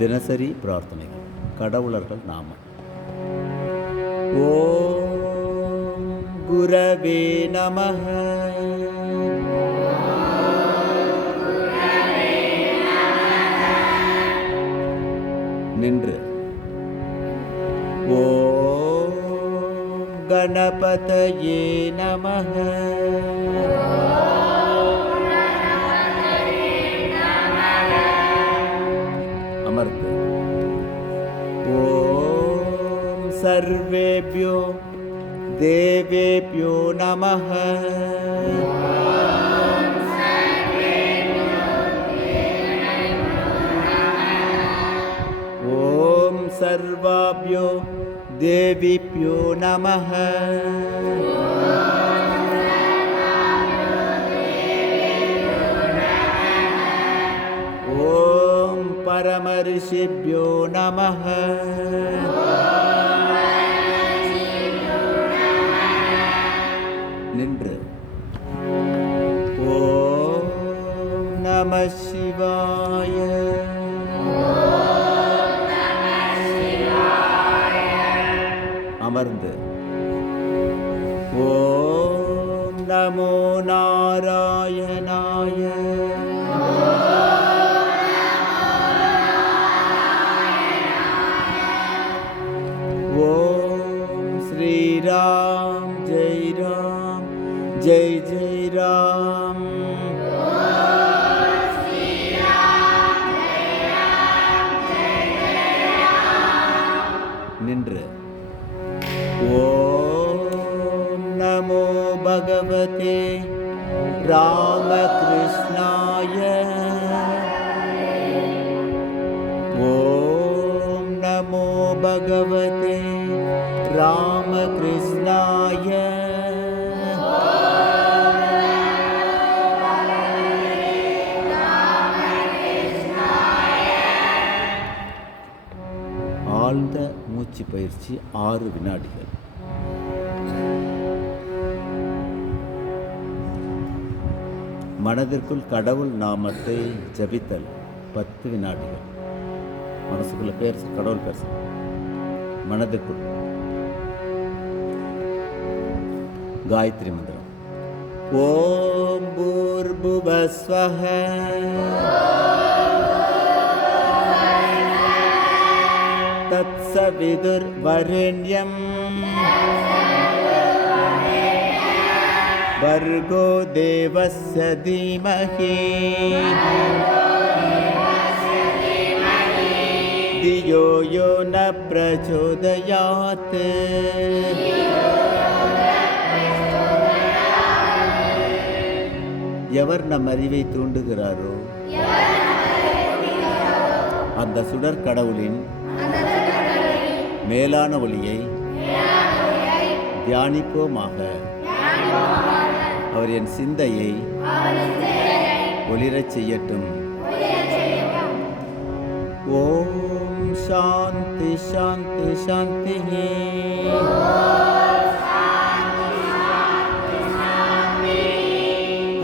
தினசரி பிரார்த்தனைகள். கடவுளர்கள் நாமம். ஓம் குரவே நமஹ. நின்று. ஓம் கணபதயே நமஹ. அமர்ந்து. ஓம் சர்வேப்யோ தேவேப்யோ நமஹ. ஓம் சர்வாப்யோ தேவிப்யோ நமஹ. ஓம் பரமரிஷிப்யோ நமஹ. நின்று. ஓம் நம சிவாய. அமர்ந்து. ஓம் நமோ நாராயணாய. ஓம் ஸ்ரீராம் ஜெய் ராம் ஜெய் ஜெய் ராம். நின்று. ஓம் நமோ பகவதே ராமகிருஷ்ணாய. ஓம் நமோ பகவதே ராமகிருஷ்ணாய. ஆழ்ந்த மூச்சு பயிற்சி 6 வினாடிகள். மனதிற்குள் கடவுள் நாமத்தை ஜபித்தல் 10 வினாடிகள். மனசுக்குள்ள பேர் கடவுள் பேச மனதிற்குள். காயத்ரி மந்திரம். ஓம் பூர்புவஸ்வஹ தத்சவிதுர்வரெண்யம் भर्गो देवस्य धीमहि धियो यो न प्रचोदयात्. எவர் நம் அறிவை தூண்டுகிறாரோ அந்த சுடர் கடவுளின் மேலான ஒளியை தியானிப்போமாக. அவர் என் சிந்தையை ஒளிரச் செய்யட்டும். ஓம் சாந்தி சாந்தி சாந்தி.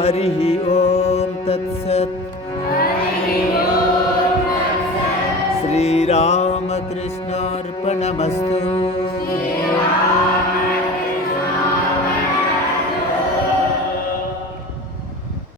ஹரி ஓம் தத்சத். ஸ்ரீராமகிருஷ்ணார்ப்பணமஸ்து.